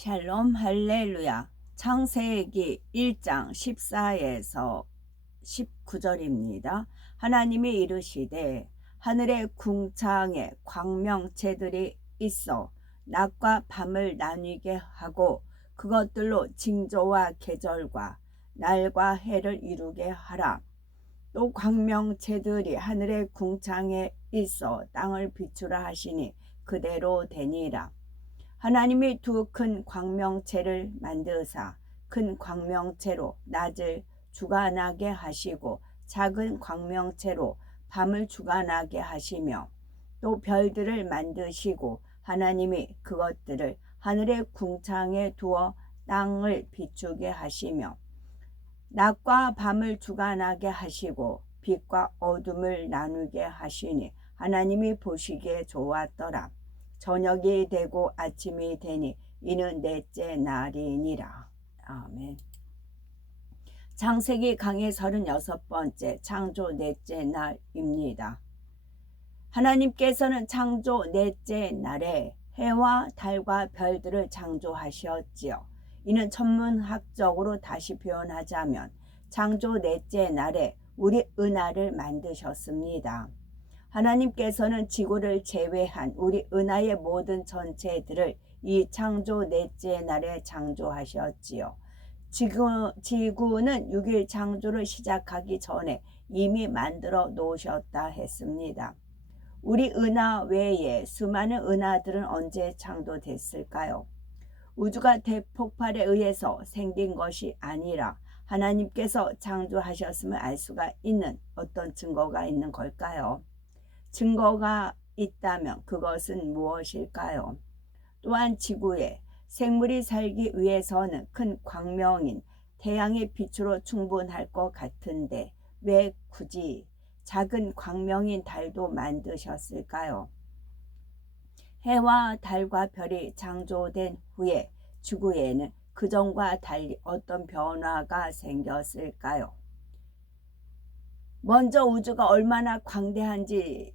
샬롬 할렐루야. 창세기 1장 14에서 19절입니다. 하나님이 이르시되 하늘의 궁창에 광명체들이 있어 낮과 밤을 나뉘게 하고 그것들로 징조와 계절과 날과 해를 이루게 하라. 또 광명체들이 하늘의 궁창에 있어 땅을 비추라 하시니 그대로 되니라. 하나님이 두 큰 광명체를 만드사 큰 광명체로 낮을 주관하게 하시고 작은 광명체로 밤을 주관하게 하시며 또 별들을 만드시고 하나님이 그것들을 하늘의 궁창에 두어 땅을 비추게 하시며 낮과 밤을 주관하게 하시고 빛과 어둠을 나누게 하시니 하나님이 보시기에 좋았더라. 저녁이 되고 아침이 되니 이는 넷째 날이니라. 아멘. 창세기 강의 36번째 창조 넷째 날입니다. 하나님께서는 창조 넷째 날에 해와 달과 별들을 창조하셨지요. 이는 천문학적으로 다시 표현하자면 창조 넷째 날에 우리 은하를 만드셨습니다. 하나님께서는 지구를 제외한 우리 은하의 모든 전체들을 이 창조 넷째 날에 창조하셨지요. 지구는 6일 창조를 시작하기 전에 이미 만들어 놓으셨다 했습니다. 우리 은하 외에 수많은 은하들은 언제 창조됐을까요? 우주가 대폭발에 의해서 생긴 것이 아니라 하나님께서 창조하셨음을 알 수가 있는 어떤 증거가 있는 걸까요? 증거가 있다면 그것은 무엇일까요? 또한 지구에 생물이 살기 위해서는 큰 광명인 태양의 빛으로 충분할 것 같은데 왜 굳이 작은 광명인 달도 만드셨을까요? 해와 달과 별이 창조된 후에 지구에는 그전과 달리 어떤 변화가 생겼을까요? 먼저 우주가 얼마나 광대한지를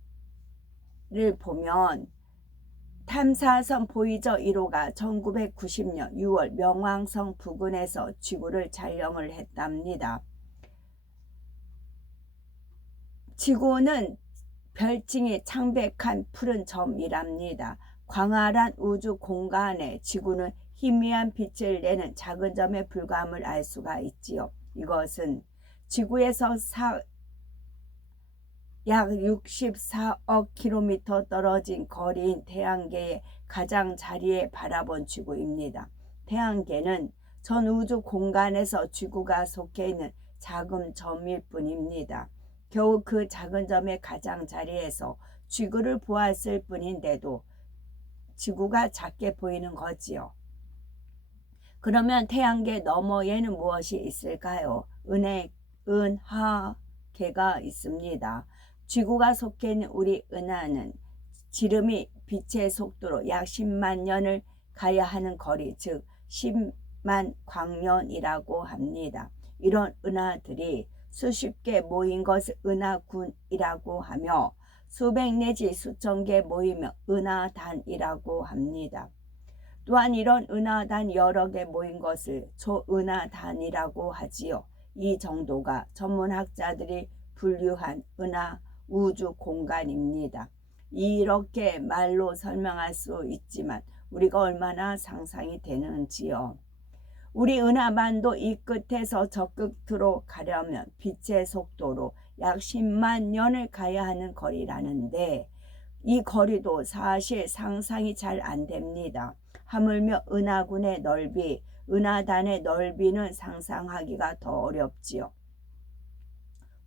보면 탐사선 보이저 1호가 1990년 6월 명왕성 부근에서 지구를 촬영을 했답니다. 지구는 별칭이 창백한 푸른 점이랍니다. 광활한 우주 공간에 지구는 희미한 빛을 내는 작은 점의 불감을 알 수가 있지요. 이것은 지구에서 약 64억 킬로미터 떨어진 거리인 태양계의 가장 자리에 바라본 지구입니다. 태양계는 전 우주 공간에서 지구가 속해 있는 작은 점일 뿐입니다. 겨우 그 작은 점의 가장 자리에서 지구를 보았을 뿐인데도 지구가 작게 보이는 거지요. 그러면 태양계 너머에는 무엇이 있을까요? 은하계가 있습니다. 지구가 속해 있는 우리 은하는 지름이 빛의 속도로 약 10만 년을 가야 하는 거리, 즉 10만 광년이라고 합니다. 이런 은하들이 수십 개 모인 것을 은하군이라고 하며 수백 내지 수천 개 모이면 은하단이라고 합니다. 또한 이런 은하단 여러 개 모인 것을 초은하단이라고 하지요. 이 정도가 전문학자들이 분류한 은하 우주 공간입니다. 이렇게 말로 설명할 수 있지만 우리가 얼마나 상상이 되는지요. 우리 은하만도 이 끝에서 저 끝으로 가려면 빛의 속도로 약 10만 년을 가야 하는 거리라는데 이 거리도 사실 상상이 잘 안 됩니다. 하물며 은하군의 넓이, 은하단의 넓이는 상상하기가 더 어렵지요.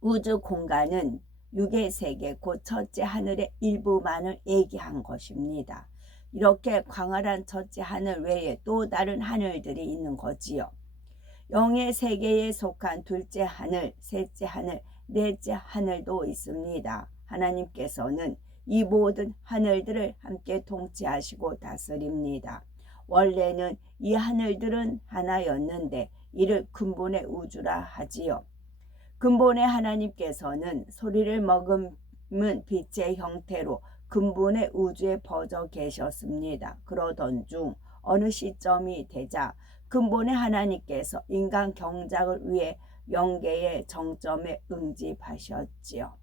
우주 공간은 육의 세계, 곧 첫째 하늘의 일부만을 얘기한 것입니다. 이렇게 광활한 첫째 하늘 외에 또 다른 하늘들이 있는 거지요. 영의 세계에 속한 둘째 하늘, 셋째 하늘, 넷째 하늘도 있습니다. 하나님께서는 이 모든 하늘들을 함께 통치하시고 다스립니다. 원래는 이 하늘들은 하나였는데 이를 근본의 우주라 하지요. 근본의 하나님께서는 소리를 머금은 빛의 형태로 근본의 우주에 퍼져 계셨습니다. 그러던 중 어느 시점이 되자 근본의 하나님께서 인간 경작을 위해 영계의 정점에 응집하셨지요.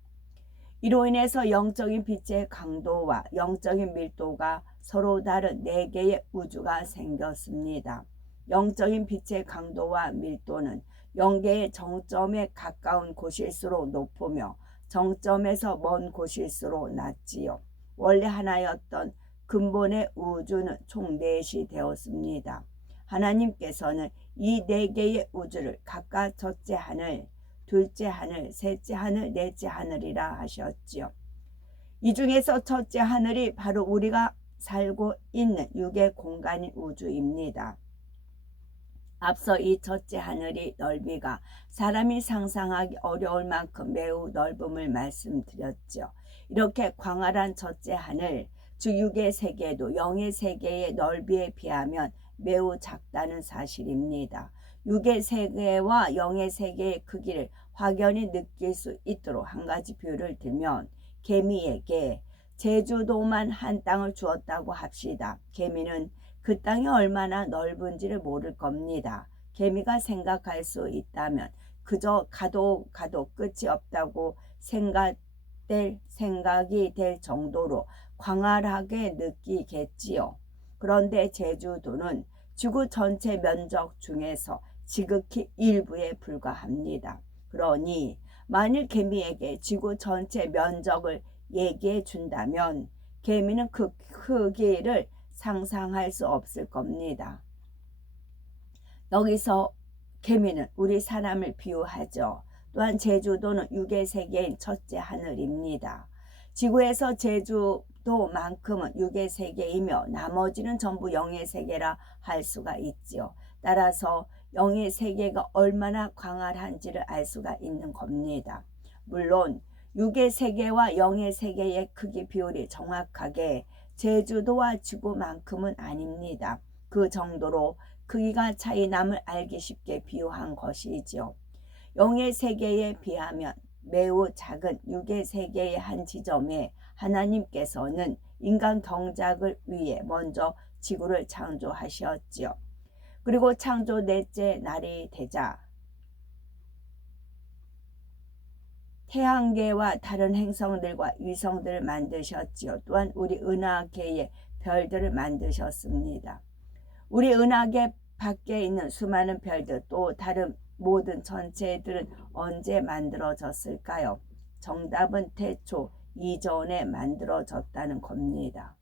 이로 인해서 영적인 빛의 강도와 영적인 밀도가 서로 다른 네 개의 우주가 생겼습니다. 영적인 빛의 강도와 밀도는 영계의 정점에 가까운 곳일수록 높으며 정점에서 먼 곳일수록 낮지요. 원래 하나였던 근본의 우주는 총 넷이 되었습니다. 하나님께서는 이 네 개의 우주를 각각 첫째 하늘, 둘째 하늘, 셋째 하늘, 넷째 하늘이라 하셨지요. 이 중에서 첫째 하늘이 바로 우리가 살고 있는 육의 공간인 우주입니다. 앞서 이 첫째 하늘이 넓이가 사람이 상상하기 어려울 만큼 매우 넓음을 말씀드렸죠. 이렇게 광활한 첫째 하늘, 즉 육의 세계도 영의 세계의 넓이에 비하면 매우 작다는 사실입니다. 육의 세계와 영의 세계의 크기를 확연히 느낄 수 있도록 한 가지 비유를 들면 개미에게 제주도만 한 땅을 주었다고 합시다. 개미는 그 땅이 얼마나 넓은지를 모를 겁니다. 개미가 생각할 수 있다면 그저 가도 끝이 없다고 생각이 될 정도로 광활하게 느끼겠지요. 그런데 제주도는 지구 전체 면적 중에서 지극히 일부에 불과합니다. 그러니 만일 개미에게 지구 전체 면적을 얘기해 준다면 개미는 그 크기를 상상할 수 없을 겁니다. 여기서 개미는 우리 사람을 비유하죠. 또한 제주도는 육의 세계인 첫째 하늘입니다. 지구에서 제주도만큼은 육의 세계이며 나머지는 전부 영의 세계라 할 수가 있지요. 따라서 영의 세계가 얼마나 광활한지를 알 수가 있는 겁니다. 물론 육의 세계와 영의 세계의 크기 비율이 정확하게 제주도와 지구만큼은 아닙니다. 그 정도로 크기가 차이 남을 알기 쉽게 비유한 것이지요. 영의 세계에 비하면 매우 작은 육의 세계의 한 지점에 하나님께서는 인간 경작을 위해 먼저 지구를 창조하셨지요. 그리고 창조 넷째 날이 되자 태양계와 다른 행성들과 위성들을 만드셨지요. 또한 우리 은하계의 별들을 만드셨습니다. 우리 은하계 밖에 있는 수많은 별들 또 다른 모든 전체들은 언제 만들어졌을까요? 정답은 태초 이전에 만들어졌다는 겁니다.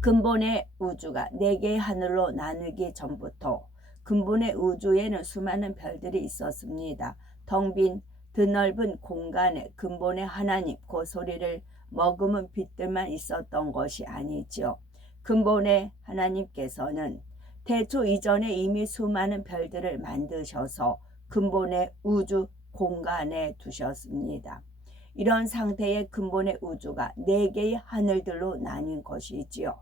근본의 우주가 네 개의 하늘로 나누기 전부터 근본의 우주에는 수많은 별들이 있었습니다. 텅 빈 드넓은 공간에 근본의 하나님 그 소리를 머금은 빛들만 있었던 것이 아니지요. 근본의 하나님께서는 태초 이전에 이미 수많은 별들을 만드셔서 근본의 우주 공간에 두셨습니다. 이런 상태의 근본의 우주가 네 개의 하늘들로 나뉜 것이지요.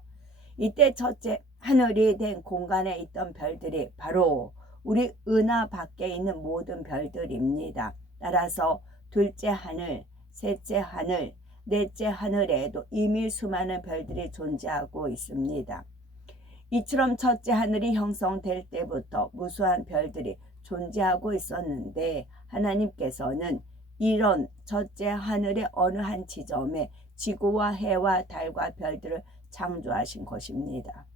이때 첫째 하늘이 된 공간에 있던 별들이 바로 우리 은하 밖에 있는 모든 별들입니다. 따라서 둘째 하늘, 셋째 하늘, 넷째 하늘에도 이미 수많은 별들이 존재하고 있습니다. 이처럼 첫째 하늘이 형성될 때부터 무수한 별들이 존재하고 있었는데 하나님께서는 이런 첫째 하늘의 어느 한 지점에 지구와 해와 달과 별들을 창조하신 것입니다.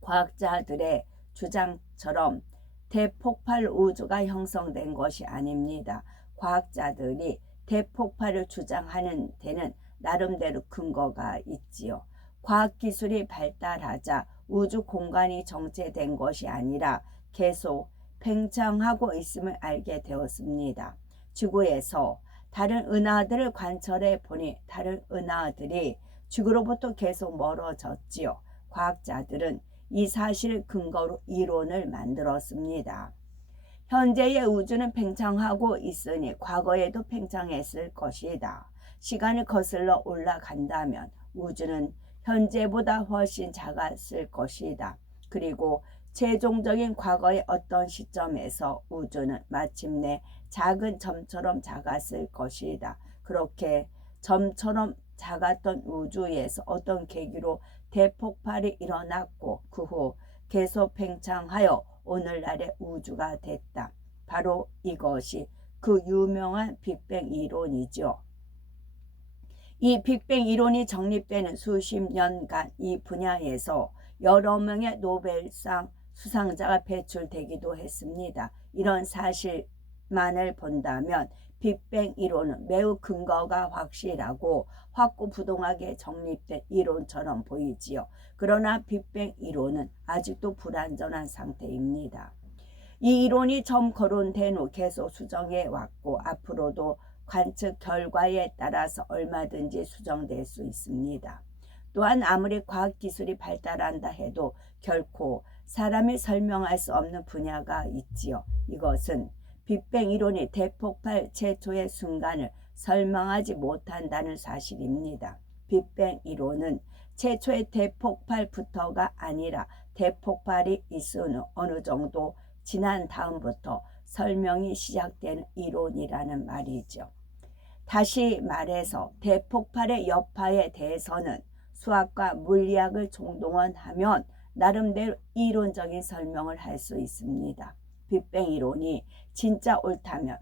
과학자들의 주장처럼 대폭발 우주가 형성된 것이 아닙니다. 과학자들이 대폭발을 주장하는 데는 나름대로 근거가 있지요. 과학기술이 발달하자 우주 공간이 정체된 것이 아니라 계속 팽창하고 있음을 알게 되었습니다. 지구에서 다른 은하들을 관찰해 보니 다른 은하들이 지구로부터 계속 멀어졌지요. 과학자들은 이 사실을 근거로 이론을 만들었습니다. 현재의 우주는 팽창하고 있으니 과거에도 팽창했을 것이다. 시간을 거슬러 올라간다면 우주는 현재보다 훨씬 작았을 것이다. 그리고 최종적인 과거의 어떤 시점에서 우주는 마침내 작은 점처럼 작았을 것이다. 그렇게 점처럼 작았던 우주에서 어떤 계기로 대폭발이 일어났고 그 후 계속 팽창하여 오늘날의 우주가 됐다. 바로 이것이 그 유명한 빅뱅 이론이죠. 이 빅뱅 이론이 정립되는 수십 년간 이 분야에서 여러 명의 노벨상 수상자가 배출되기도 했습니다. 이런 사실만을 본다면 빅뱅 이론은 매우 근거가 확실하고 확고부동하게 정립된 이론처럼 보이지요. 그러나 빅뱅 이론은 아직도 불완전한 상태입니다. 이 이론이 처음 거론된 후 계속 수정해 왔고 앞으로도 관측 결과에 따라서 얼마든지 수정될 수 있습니다. 또한 아무리 과학기술이 발달한다 해도 결코 사람이 설명할 수 없는 분야가 있지요. 이것은 빅뱅 이론이 대폭발 최초의 순간을 설명하지 못한다는 사실입니다. 빅뱅 이론은 최초의 대폭발부터가 아니라 대폭발이 있은 후 어느 정도 지난 다음부터 설명이 시작되는 이론이라는 말이죠. 다시 말해서 대폭발의 여파에 대해서는 수학과 물리학을 총동원하면 나름대로 이론적인 설명을 할 수 있습니다. 빅뱅 이론이 진짜 옳다면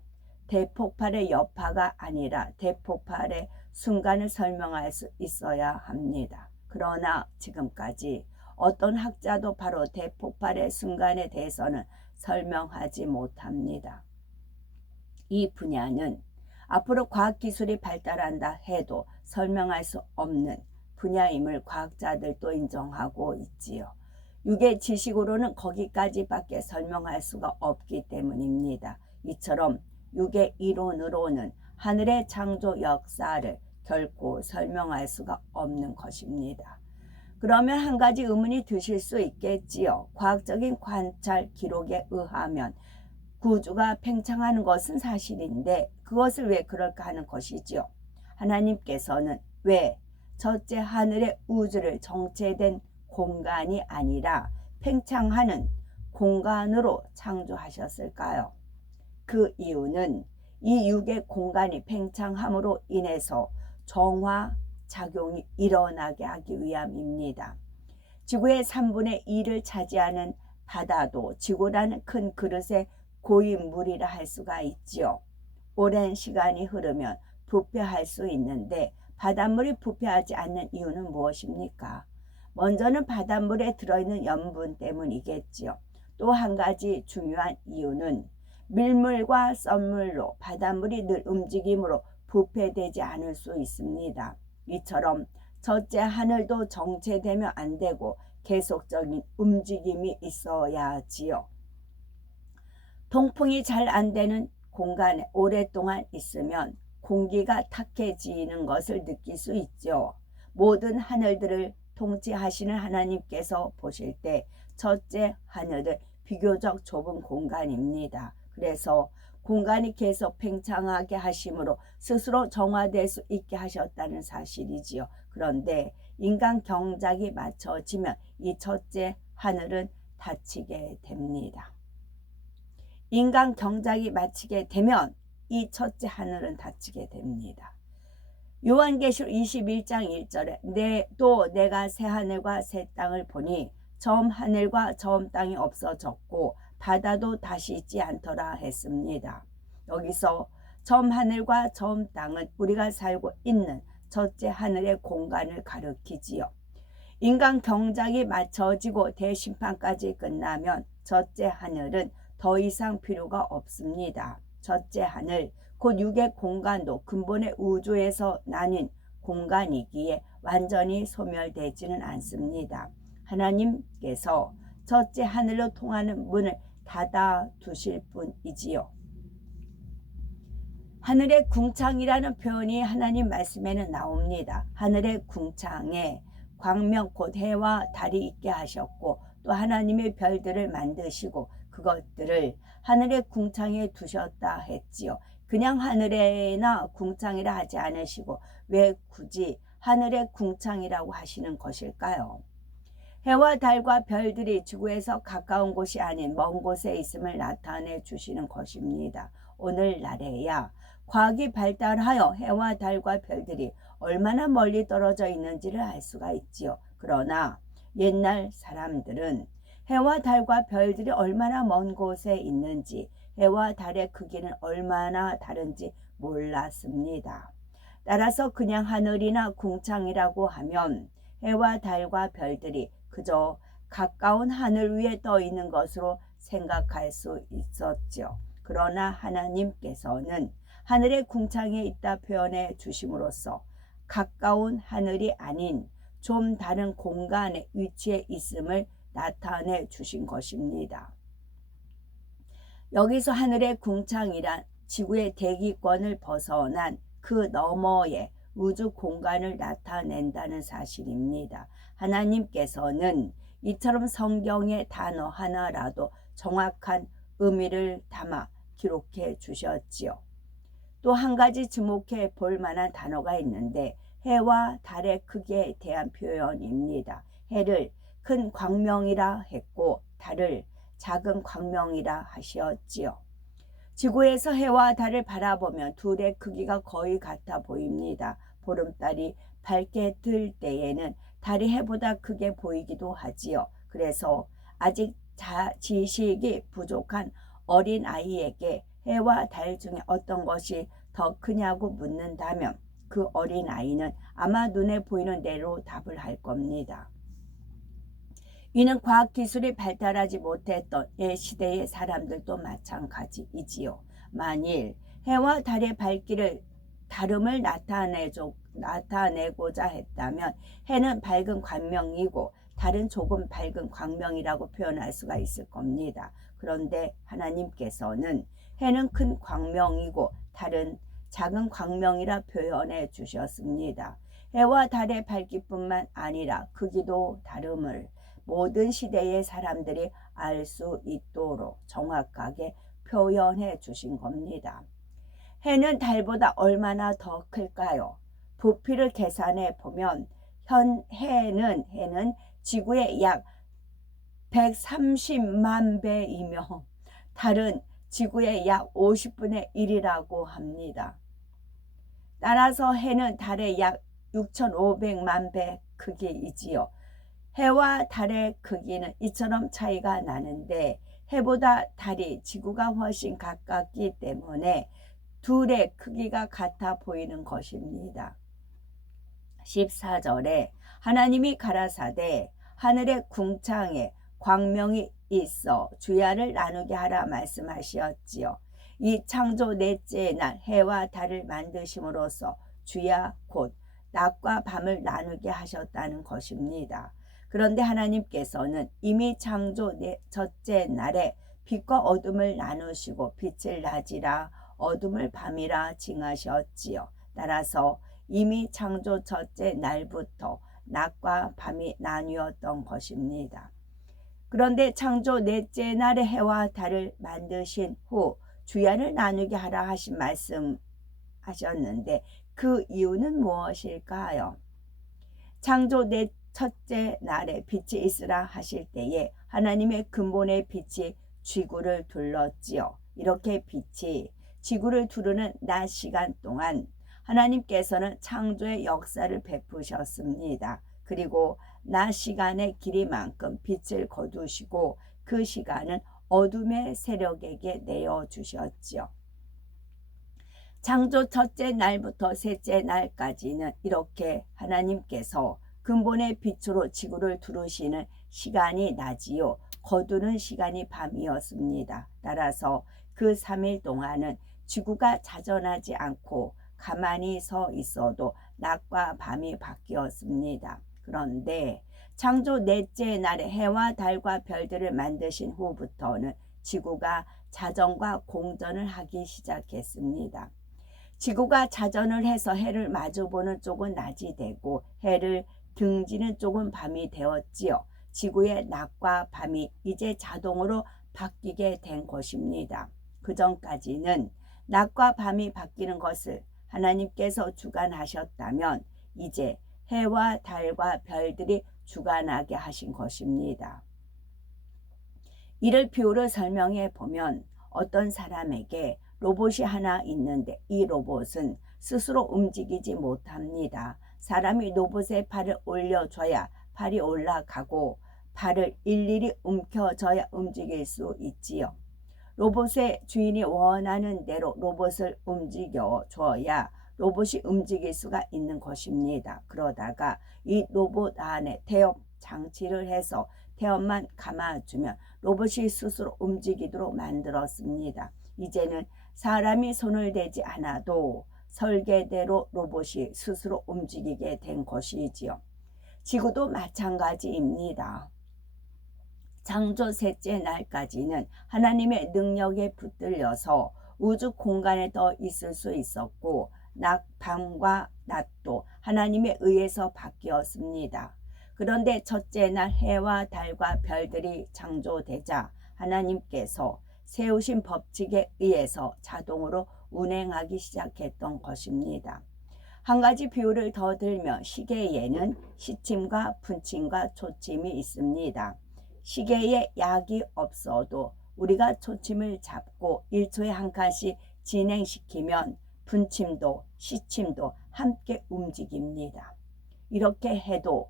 대폭발의 여파가 아니라 대폭발의 순간을 설명할 수 있어야 합니다. 그러나 지금까지 어떤 학자도 바로 대폭발의 순간에 대해서는 설명하지 못합니다. 이 분야는 앞으로 과학기술이 발달한다 해도 설명할 수 없는 분야임을 과학자들도 인정하고 있지요. 육의 지식으로는 거기까지밖에 설명할 수가 없기 때문입니다. 이처럼 육의 이론으로는 하늘의 창조 역사를 결코 설명할 수가 없는 것입니다. 그러면 한 가지 의문이 드실 수 있겠지요. 과학적인 관찰 기록에 의하면 우주가 팽창하는 것은 사실인데 그것을 왜 그럴까 하는 것이지요. 하나님께서는 왜 첫째 하늘의 우주를 정체된 공간이 아니라 팽창하는 공간으로 창조하셨을까요? 그 이유는 이 육의 공간이 팽창함으로 인해서 정화 작용이 일어나게 하기 위함입니다. 지구의 3분의 2를 차지하는 바다도 지구라는 큰 그릇에 고인 물이라 할 수가 있지요. 오랜 시간이 흐르면 부패할 수 있는데 바닷물이 부패하지 않는 이유는 무엇입니까? 먼저는 바닷물에 들어있는 염분 때문이겠지요. 또 한 가지 중요한 이유는 밀물과 썰물로 바닷물이 늘 움직임으로 부패되지 않을 수 있습니다. 이처럼 첫째 하늘도 정체되면 안 되고 계속적인 움직임이 있어야지요. 통풍이 잘 안 되는 공간에 오랫동안 있으면 공기가 탁해지는 것을 느낄 수 있죠. 모든 하늘들을 통치하시는 하나님께서 보실 때 첫째 하늘은 비교적 좁은 공간입니다. 그래서 공간이 계속 팽창하게 하심으로 스스로 정화될 수 있게 하셨다는 사실이지요. 그런데 인간 경작이 맞춰지면 이 첫째 하늘은 닫히게 됩니다. 인간 경작이 마치게 되면 이 첫째 하늘은 닫히게 됩니다. 요한계시록 21장 1절에 또 내가 새 하늘과 새 땅을 보니 처음 하늘과 처음 땅이 없어졌고 바다도 다시 있지 않더라 했습니다. 여기서 처음 하늘과 처음 땅은 우리가 살고 있는 첫째 하늘의 공간을 가리키지요. 인간 경작이 맞춰지고 대심판까지 끝나면 첫째 하늘은 더 이상 필요가 없습니다. 첫째 하늘, 곧 육의 공간도 근본의 우주에서 나뉜 공간이기에 완전히 소멸되지는 않습니다. 하나님께서 첫째 하늘로 통하는 문을 닫아 두실 뿐이지요. 하늘의 궁창이라는 표현이 하나님 말씀에는 나옵니다. 하늘의 궁창에 광명 곧 해와 달이 있게 하셨고 또 하나님의 별들을 만드시고 그것들을 하늘의 궁창에 두셨다 했지요. 그냥 하늘에나 궁창이라 하지 않으시고 왜 굳이 하늘의 궁창이라고 하시는 것일까요? 해와 달과 별들이 지구에서 가까운 곳이 아닌 먼 곳에 있음을 나타내 주시는 것입니다. 오늘날에야 과학이 발달하여 해와 달과 별들이 얼마나 멀리 떨어져 있는지를 알 수가 있지요. 그러나 옛날 사람들은 해와 달과 별들이 얼마나 먼 곳에 있는지, 해와 달의 크기는 얼마나 다른지 몰랐습니다. 따라서 그냥 하늘이나 궁창이라고 하면 해와 달과 별들이 그저 가까운 하늘 위에 떠 있는 것으로 생각할 수 있었죠. 그러나 하나님께서는 하늘의 궁창에 있다 표현해 주심으로써 가까운 하늘이 아닌 좀 다른 공간에 위치해 있음을 나타내 주신 것입니다. 여기서 하늘의 궁창이란 지구의 대기권을 벗어난 그 너머의 우주 공간을 나타낸다는 사실입니다. 하나님께서는 이처럼 성경의 단어 하나라도 정확한 의미를 담아 기록해 주셨지요. 또 한 가지 주목해 볼 만한 단어가 있는데 해와 달의 크기에 대한 표현입니다. 해를 큰 광명이라 했고 달을 작은 광명이라 하셨지요. 지구에서 해와 달을 바라보면 둘의 크기가 거의 같아 보입니다. 보름달이 밝게 뜰 때에는 달이 해보다 크게 보이기도 하지요. 그래서 아직 지식이 부족한 어린 아이에게 해와 달 중에 어떤 것이 더 크냐고 묻는다면 그 어린 아이는 아마 눈에 보이는 대로 답을 할 겁니다. 이는 과학기술이 발달하지 못했던 옛 시대의 사람들도 마찬가지이지요. 만일 해와 달의 밝기를 다름을 나타내고자 했다면 해는 밝은 광명이고 달은 조금 밝은 광명이라고 표현할 수가 있을 겁니다. 그런데 하나님께서는 해는 큰 광명이고 달은 작은 광명이라 표현해 주셨습니다. 해와 달의 밝기뿐만 아니라 크기도 다름을 모든 시대의 사람들이 알 수 있도록 정확하게 표현해 주신 겁니다. 해는 달보다 얼마나 더 클까요? 부피를 계산해 보면 해는 지구의 약 130만 배이며 달은 지구의 약 50분의 1이라고 합니다. 따라서 해는 달의 약 6,500만 배 크기이지요. 해와 달의 크기는 이처럼 차이가 나는데 해보다 달이 지구가 훨씬 가깝기 때문에 둘의 크기가 같아 보이는 것입니다. 14절에 하나님이 가라사대 하늘의 궁창에 광명이 있어 주야를 나누게 하라 말씀하시었지요. 이 창조 넷째 날 해와 달을 만드심으로써 주야 곧 낮과 밤을 나누게 하셨다는 것입니다. 그런데 하나님께서는 이미 창조 첫째 날에 빛과 어둠을 나누시고 빛을 낮이라 어둠을 밤이라 칭하셨지요. 따라서 이미 창조 첫째 날부터 낮과 밤이 나뉘었던 것입니다. 그런데 창조 넷째 날에 해와 달을 만드신 후 주야를 나누게 하라 하신 말씀하셨는데 그 이유는 무엇일까요? 창조 첫째 날에 빛이 있으라 하실 때에 하나님의 근본의 빛이 지구를 둘렀지요. 이렇게 빛이 지구를 두르는 낮 시간 동안 하나님께서는 창조의 역사를 베푸셨습니다. 그리고 낮 시간의 길이만큼 빛을 거두시고 그 시간은 어둠의 세력에게 내어주셨지요. 창조 첫째 날부터 셋째 날까지는 이렇게 하나님께서 근본의 빛으로 지구를 두르시는 시간이 낮이요 거두는 시간이 밤이었습니다. 따라서 그 3일 동안은 지구가 자전하지 않고 가만히 서 있어도 낮과 밤이 바뀌었습니다. 그런데 창조 넷째 날에 해와 달과 별들을 만드신 후부터는 지구가 자전과 공전을 하기 시작했습니다. 지구가 자전을 해서 해를 마주보는 쪽은 낮이 되고 해를 등지는 쪽은 밤이 되었지요. 지구의 낮과 밤이 이제 자동으로 바뀌게 된 것입니다. 그 전까지는 낮과 밤이 바뀌는 것을 하나님께서 주관하셨다면 이제 해와 달과 별들이 주관하게 하신 것입니다. 이를 비유로 설명해 보면 어떤 사람에게 로봇이 하나 있는데 이 로봇은 스스로 움직이지 못합니다. 사람이 로봇의 팔을 올려줘야 팔이 올라가고 발을 일일이 움켜줘야 움직일 수 있지요. 로봇의 주인이 원하는 대로 로봇을 움직여 줘야 로봇이 움직일 수가 있는 것입니다. 그러다가 이 로봇 안에 태엽 장치를 해서 태엽만 감아주면 로봇이 스스로 움직이도록 만들었습니다. 이제는 사람이 손을 대지 않아도 설계대로 로봇이 스스로 움직이게 된 것이지요. 지구도 마찬가지입니다. 창조 셋째 날까지는 하나님의 능력에 붙들려서 우주 공간에 더 있을 수 있었고 밤과 낮도 하나님에 의해서 바뀌었습니다. 그런데 첫째 날 해와 달과 별들이 창조되자 하나님께서 세우신 법칙에 의해서 자동으로 운행하기 시작했던 것입니다. 한 가지 비유를 더 들면 시계에는 시침과 분침과 초침이 있습니다. 시계에 약이 없어도 우리가 초침을 잡고 1초에 한 칸씩 진행시키면 분침도 시침도 함께 움직입니다. 이렇게 해도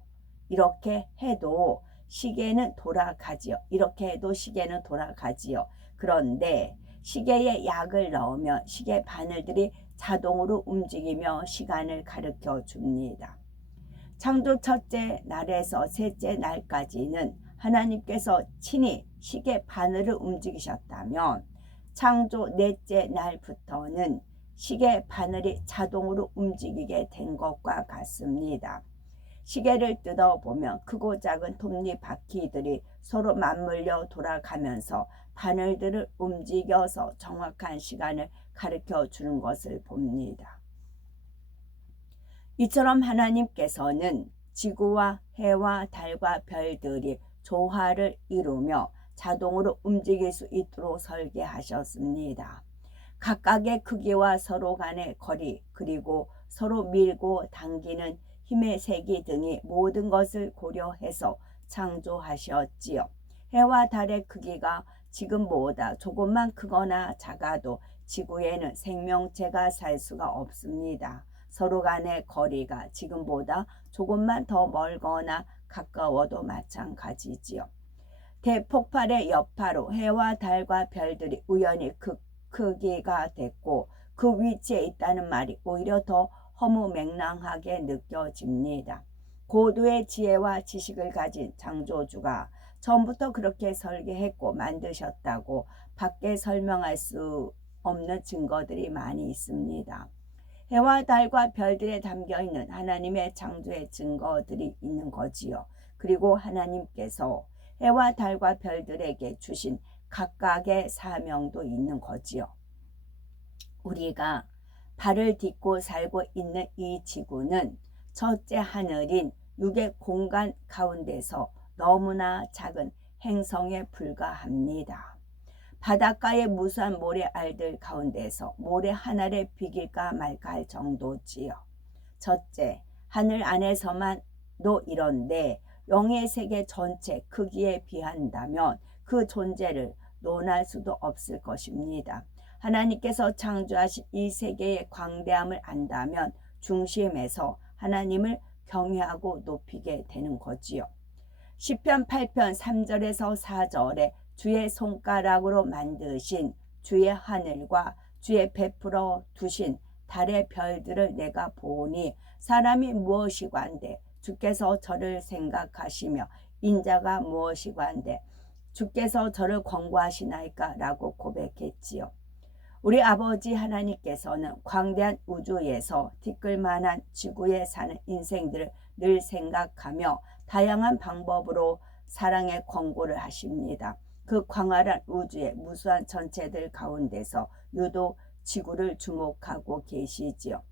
시계는 돌아가지요. 이렇게 해도 시계는 돌아가지요. 그런데 시계에 약을 넣으면 시계 바늘들이 자동으로 움직이며 시간을 가르쳐 줍니다. 창조 첫째 날에서 셋째 날까지는 하나님께서 친히 시계 바늘을 움직이셨다면 창조 넷째 날부터는 시계 바늘이 자동으로 움직이게 된 것과 같습니다. 시계를 뜯어보면 크고 작은 톱니바퀴들이 서로 맞물려 돌아가면서 바늘들을 움직여서 정확한 시간을 가르쳐 주는 것을 봅니다. 이처럼 하나님께서는 지구와 해와 달과 별들이 조화를 이루며 자동으로 움직일 수 있도록 설계하셨습니다. 각각의 크기와 서로 간의 거리, 그리고 서로 밀고 당기는 힘의 세기 등이 모든 것을 고려해서 창조하셨지요. 해와 달의 크기가 지금보다 조금만 크거나 작아도 지구에는 생명체가 살 수가 없습니다. 서로 간의 거리가 지금보다 조금만 더 멀거나 가까워도 마찬가지지요. 대폭발의 여파로 해와 달과 별들이 우연히 그 크기가 됐고 그 위치에 있다는 말이 오히려 더 허무맹랑하게 느껴집니다. 고도의 지혜와 지식을 가진 창조주가 처음부터 그렇게 설계했고 만드셨다고 밖에 설명할 수 없는 증거들이 많이 있습니다. 해와 달과 별들에 담겨있는 하나님의 창조의 증거들이 있는 거지요. 그리고 하나님께서 해와 달과 별들에게 주신 각각의 사명도 있는 거지요. 우리가 발을 딛고 살고 있는 이 지구는 첫째 하늘인 육의 공간 가운데서 너무나 작은 행성에 불과합니다. 바닷가의 무수한 모래알들 가운데서 모래 하나를 비길까 말까 할 정도지요. 첫째, 하늘 안에서만도 이런데 영의 세계 전체 크기에 비한다면 그 존재를 논할 수도 없을 것입니다. 하나님께서 창조하신 이 세계의 광대함을 안다면 중심에서 하나님을 경외하고 높이게 되는 거지요. 시편 8편 3절에서 4절에 주의 손가락으로 만드신 주의 하늘과 주의 베풀어 두신 달의 별들을 내가 보니 사람이 무엇이관데 주께서 저를 생각하시며 인자가 무엇이관데 주께서 저를 권고하시나이까 라고 고백했지요. 우리 아버지 하나님께서는 광대한 우주에서 티끌만한 지구에 사는 인생들을 늘 생각하며 다양한 방법으로 사랑의 권고를 하십니다. 그 광활한 우주의 무수한 전체들 가운데서 유독 지구를 주목하고 계시지요.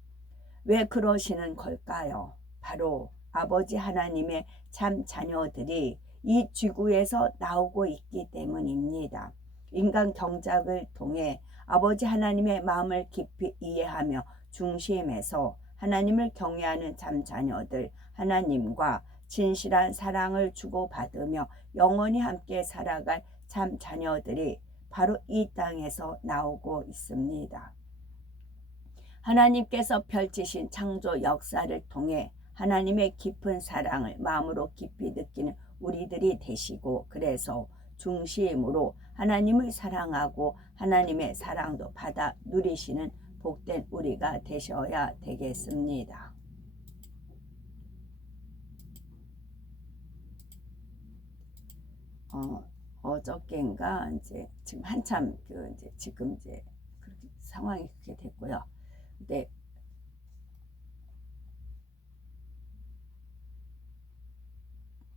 왜 그러시는 걸까요? 바로 아버지 하나님의 참 자녀들이 이 지구에서 나오고 있기 때문입니다. 인간 경작을 통해 아버지 하나님의 마음을 깊이 이해하며 중심에서 하나님을 경외하는 참 자녀들, 하나님과 진실한 사랑을 주고받으며 영원히 함께 살아갈 참 자녀들이 바로 이 땅에서 나오고 있습니다. 하나님께서 펼치신 창조 역사를 통해 하나님의 깊은 사랑을 마음으로 깊이 느끼는 우리들이 되시고, 그래서 중심으로 하나님을 사랑하고 하나님의 사랑도 받아 누리시는 복된 우리가 되셔야 되겠습니다. 어저께인가 이제 지금 한참 이제 지금 이제 그렇게 상황이 그렇게 됐고요. 근데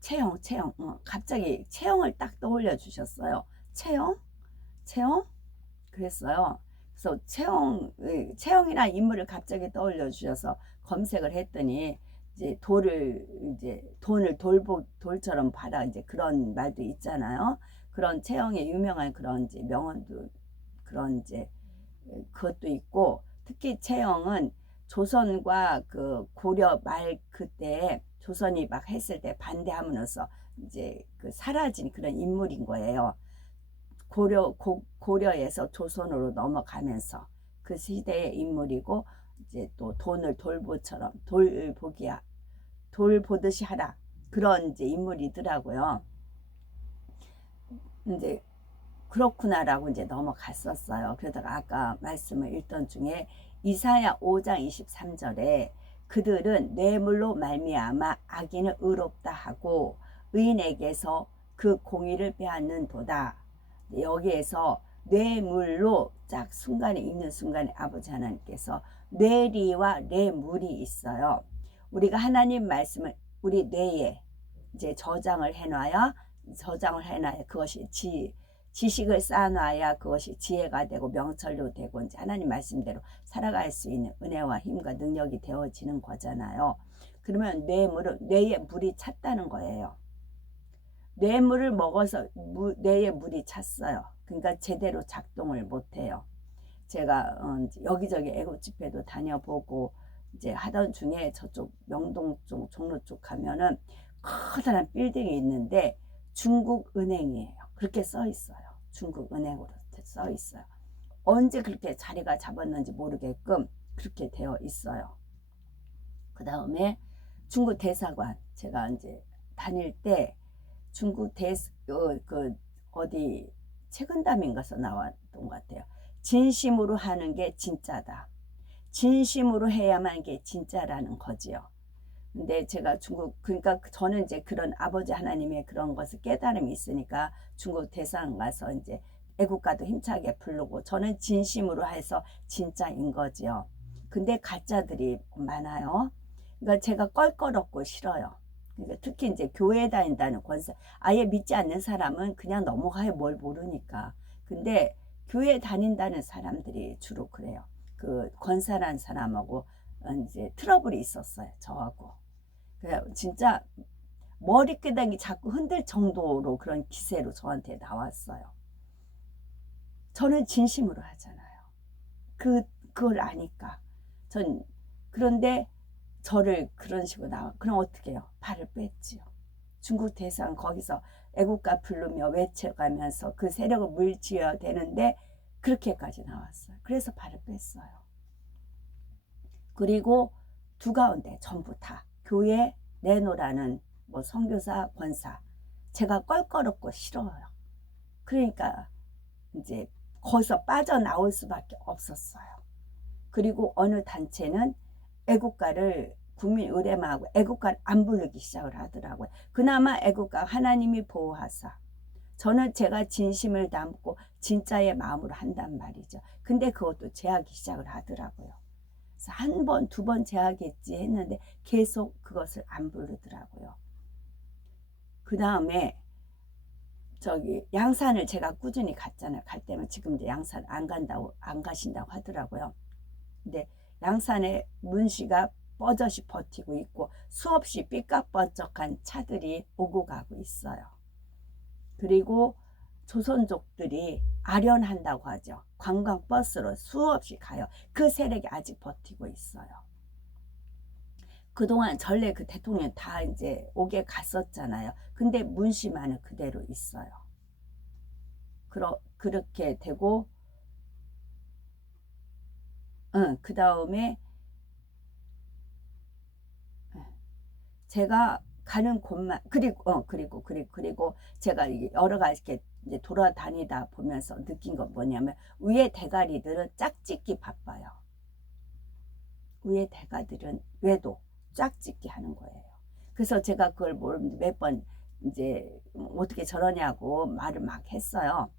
체형, 갑자기 체형을 딱 떠올려 주셨어요. 체형? 체형? 그랬어요. 그래서 체형이란 인물을 갑자기 떠올려 주셔서 검색을 했더니 이제 돈을 돌처럼 받아 이제 그런 말도 있잖아요. 그런 체형에 유명한 그런 이제 명언도 그런 이제 그것도 있고, 특히 채영은 조선과 그 고려 말 그때 조선이 막 했을 때 반대함으로써 이제 그 사라진 그런 인물인 거예요. 고려에서 조선으로 넘어가면서 그 시대의 인물이고, 이제 또 돈을 돌 보듯이 하라, 그런 이제 인물이더라고요. 이제 그렇구나라고 이제 넘어갔었어요. 그러다가 아까 말씀을 읽던 중에 이사야 5장 23절에 그들은 뇌물로 말미암아 악인을 의롭다 하고 의인에게서 그 공의를 빼앗는도다. 여기에서 뇌물로 딱 순간에 있는 순간에 아버지 하나님께서 뇌리와 뇌물이 있어요. 우리가 하나님 말씀을 우리 뇌에 이제 저장을 해놔야 그것이 지식을 쌓아놔야 그것이 지혜가 되고 명철로 되고 이제 하나님 말씀대로 살아갈 수 있는 은혜와 힘과 능력이 되어지는 거잖아요. 그러면 뇌에 물이 찼다는 거예요. 뇌물을 먹어서 뇌에 물이 찼어요. 그러니까 제대로 작동을 못해요. 제가 여기저기 애국 집회도 다녀보고 이제 하던 중에 저쪽 명동 쪽 종로 쪽 가면은 커다란 빌딩이 있는데 중국 은행이에요. 그렇게 써 있어요. 중국 은행으로 써 있어요. 언제 그렇게 자리가 잡았는지 모르게끔 그렇게 되어 있어요. 그 다음에 중국 대사관, 제가 이제 다닐 때 중국 어디 책은담인가서 나왔던 것 같아요. 진심으로 하는 게 진짜다. 진심으로 해야만 게 진짜라는 거지요. 근데 제가 그러니까 저는 이제 그런 아버지 하나님의 그런 것을 깨달음이 있으니까 중국 대사관 가서 이제 애국가도 힘차게 부르고, 저는 진심으로 해서 진짜인 거지요. 근데 가짜들이 많아요. 그러니까 제가 껄껄없고 싫어요. 그러니까 특히 이제 교회 다닌다는 권사, 아예 믿지 않는 사람은 그냥 넘어가요. 뭘 모르니까. 근데 교회 다닌다는 사람들이 주로 그래요. 그 권사라는 사람하고 이제 트러블이 있었어요. 저하고. 진짜 머리끄댕이 자꾸 흔들 정도로 그런 기세로 저한테 나왔어요. 저는 진심으로 하잖아요. 그걸 아니까. 그런데 저를 그런 식으로 그럼 어떻게 해요? 발을 뺐지요. 중국 대사관 거기서 애국가 부르며 외쳐가면서 그 세력을 물지어야 되는데 그렇게까지 나왔어요. 그래서 발을 뺐어요. 그리고 두 가운데 전부 다 교회 내놓으라는 뭐 선교사, 권사, 제가 껄껄없고 싫어요. 그러니까 이제 거기서 빠져나올 수밖에 없었어요. 그리고 어느 단체는 애국가를 국민 의례만하고 애국가를 안 부르기 시작을 하더라고요. 그나마 애국가 하나님이 보호하사, 저는 제가 진심을 담고 진짜의 마음으로 한단 말이죠. 근데 그것도 제하기 시작을 하더라고요. 그래서 한 번, 두 번 제하겠지 했는데 계속 그것을 안 부르더라고요. 그 다음에 저기 양산을 제가 꾸준히 갔잖아요. 갈 때면 지금 이제 양산 안 가신다고 하더라고요. 근데 양산에 문씨가 뻐젓이 버티고 있고 수없이 삐까뻔쩍한 차들이 오고 가고 있어요. 그리고 조선족들이 아련한다고 하죠. 관광버스로 수없이 가요. 그 세력이 아직 버티고 있어요. 그동안 전래 그 대통령 다 이제 오게 갔었잖아요. 근데 문씨만은 그대로 있어요. 그렇게 되고, 그 다음에 제가 가는 곳만 그리고 제가 여러 가지 이렇게 이제 돌아다니다 보면서 느낀 건 뭐냐면 위에 대가리들은 짝짓기 바빠요. 위에 대가들은 왜도 짝짓기 하는 거예요. 그래서 제가 그걸 몇 번 이제 어떻게 저러냐고 말을 막 했어요.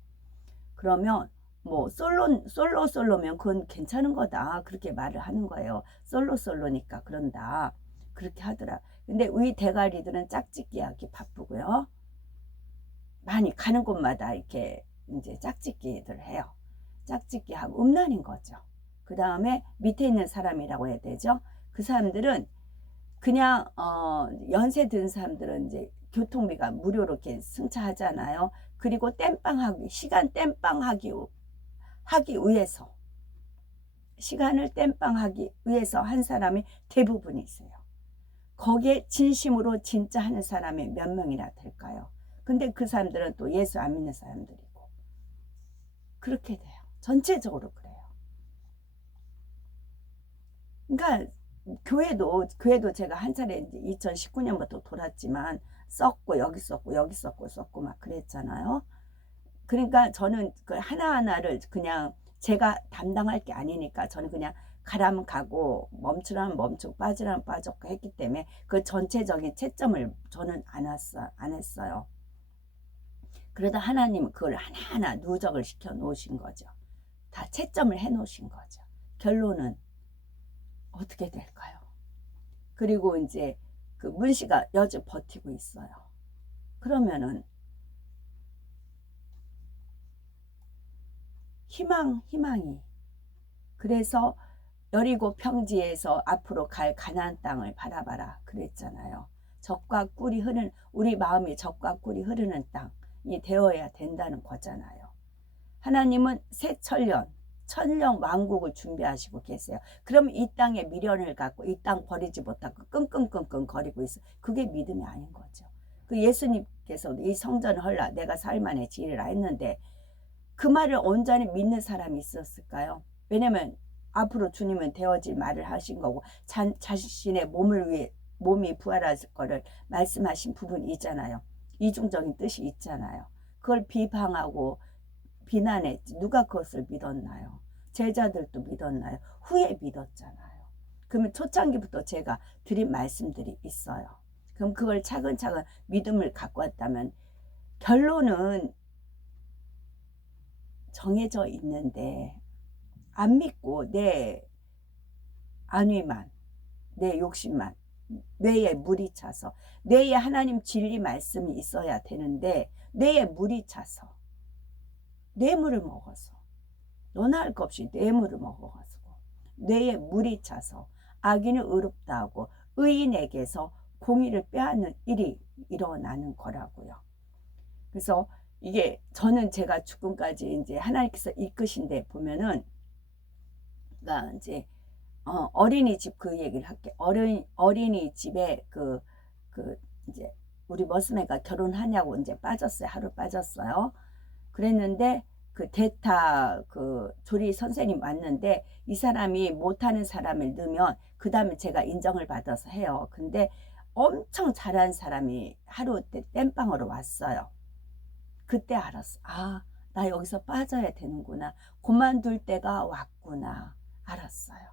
그러면 뭐 솔로면 그건 괜찮은 거다 그렇게 말을 하는 거예요. 솔로니까 그런다 그렇게 하더라. 근데 위 대가리들은 짝짓기 하기 바쁘고요. 많이 가는 곳마다 이렇게 이제 짝짓기들 해요. 짝짓기 하고 음란인 거죠. 그 다음에 밑에 있는 사람이라고 해야 되죠. 그 사람들은 그냥 연세 든 사람들은 이제 교통비가 무료로 이렇게 승차하잖아요. 그리고 시간 땜빵하기 위해서 시간을 땜빵하기 위해서 한 사람이 대부분 있어요. 거기에 진심으로 진짜 하는 사람이 몇 명이나 될까요? 근데 그 사람들은 또 예수 안 믿는 사람들이고 그렇게 돼요. 전체적으로 그래요. 그러니까 교회도 제가 한 차례 이제 2019년부터 돌았지만 썼고 여기 썼고 막 그랬잖아요. 그러니까 저는 그 하나하나를 그냥 제가 담당할 게 아니니까 저는 그냥 가라면 가고 멈추라면 멈추고 빠지라면 빠졌고 했기 때문에 그 전체적인 채점을 저는 안 했어요. 그러다 하나님은 그걸 하나하나 누적을 시켜 놓으신 거죠. 다 채점을 해 놓으신 거죠. 결론은 어떻게 될까요? 그리고 이제 그 문씨가 여주 버티고 있어요. 그러면은 희망이. 그래서 여리고 평지에서 앞으로 갈 가나안 땅을 바라봐라 그랬잖아요. 젖과 꿀이 흐르는 우리 마음이 젖과 꿀이 흐르는 땅이 되어야 된다는 거잖아요. 하나님은 새 천년 왕국을 준비하시고 계세요. 그럼 이 땅에 미련을 갖고 이 땅 버리지 못하고 끙끙끙끙 거리고 있어. 그게 믿음이 아닌 거죠. 그 예수님께서 이 성전을 헐라 내가 사흘만에 지으리라 했는데 그 말을 온전히 믿는 사람이 있었을까요? 왜냐면 앞으로 주님은 되어질 말을 하신 거고 자신의 몸이 부활할 거를 말씀하신 부분이 있잖아요. 이중적인 뜻이 있잖아요. 그걸 비방하고 비난했지. 누가 그것을 믿었나요? 제자들도 믿었나요? 후에 믿었잖아요. 그러면 초창기부터 제가 드린 말씀들이 있어요. 그럼 그걸 차근차근 믿음을 갖고 왔다면 결론은 정해져 있는데 안 믿고 내 안위만 내 욕심만 뇌에 물이 차서 뇌에 하나님 진리 말씀이 있어야 되는데 뇌에 물이 차서 뇌물을 먹어서 너나 할 것 없이 뇌물을 먹어가지고 뇌에 물이 차서 악인은 의롭다 하고 의인에게서 공의를 빼앗는 일이 일어나는 거라고요. 그래서 이게 저는 제가 죽음까지 이제 하나님께서 이끄신데 보면은 그러니까 이제 어린이집 그 얘기를 할게. 어린이집에 그 이제 우리 머스매가 결혼하냐고 이제 빠졌어요. 하루 빠졌어요. 그랬는데 그 대타 그 조리 선생님 왔는데 이 사람이 못하는 사람을 넣으면 그 다음에 제가 인정을 받아서 해요. 근데 엄청 잘한 사람이 하루 때 땜빵으로 왔어요. 그때 알았어. 아, 나 여기서 빠져야 되는구나. 그만둘 때가 왔구나. 알았어요.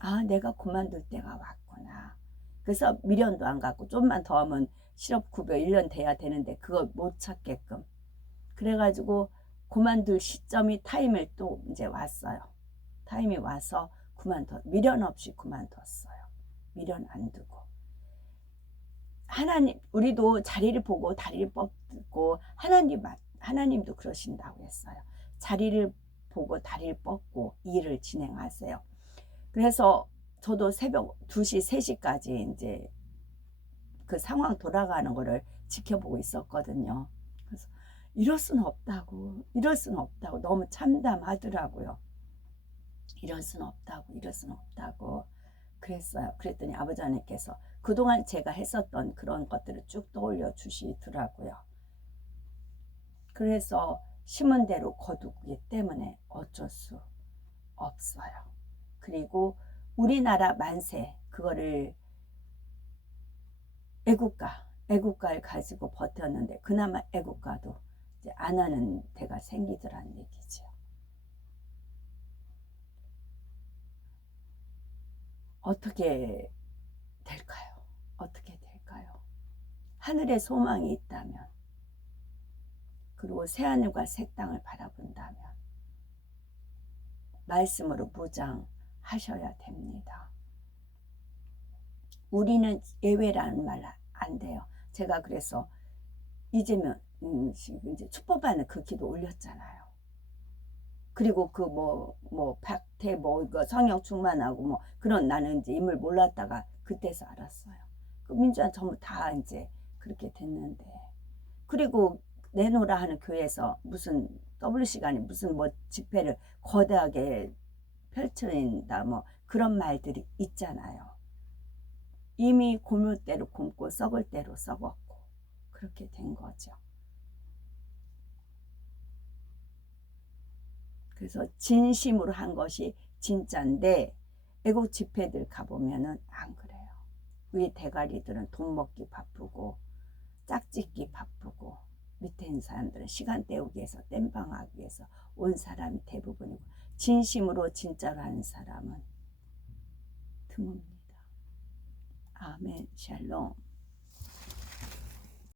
아, 내가 그만둘 때가 왔구나. 그래서 미련도 안 갖고 좀만 더 하면 실업급여 1년 돼야 되는데 그걸 못 찾게끔. 그래가지고 그만둘 시점이 타임을 또 이제 왔어요. 타임이 와서 미련 없이 그만뒀어요. 미련 안 두고. 하나님, 우리도 자리를 보고 다리를 뻗고 하나님도 그러신다고 했어요. 자리를 보고 다리를 뻗고 일을 진행하세요. 그래서 저도 새벽 2시, 3시까지 이제 그 상황 돌아가는 거를 지켜보고 있었거든요. 그래서 이럴 수는 없다고 너무 참담하더라고요. 이럴 수는 없다고 그랬어요. 그랬더니 아버지 하나님께서 그동안 제가 했었던 그런 것들을 쭉 떠올려 주시더라고요. 그래서 심은 대로 거두기 때문에 어쩔 수 없어요. 그리고 우리나라 만세 그거를 애국가를 가지고 버텼는데 그나마 애국가도 이제 안 하는 데가 생기더란 얘기죠. 어떻게 될까요? 어떻게 될까요? 하늘에 소망이 있다면, 그리고 새하늘과 새 땅을 바라본다면 말씀으로 무장하셔야 됩니다. 우리는 예외라는 말 안 돼요. 제가 그래서 이재명 이제 축복받는 그 기도 올렸잖아요. 그리고 그 박태 이거 성령 충만하고 그런, 나는 이제 인물 몰랐다가 그때서 알았어요. 그 민주화 전부 다 이제 그렇게 됐는데, 그리고 내노라 하는 교회에서 무슨 WC간에 무슨 집회를 거대하게 펼쳐낸다 그런 말들이 있잖아요. 이미 굶을 대로 굶고 썩을 대로 썩었고 그렇게 된 거죠. 그래서 진심으로 한 것이 진짜인데 애국 집회들 가보면은 안 그래요. 위에 대가리들은 돈 먹기 바쁘고 짝짓기 바쁘고, 밑에 있는 사람들은 시간 때우기 위해서 땜빵하기 위해서 온 사람이 대부분이고, 진심으로 진짜로 하는 사람은 드뭅니다. 아멘. 샬롬.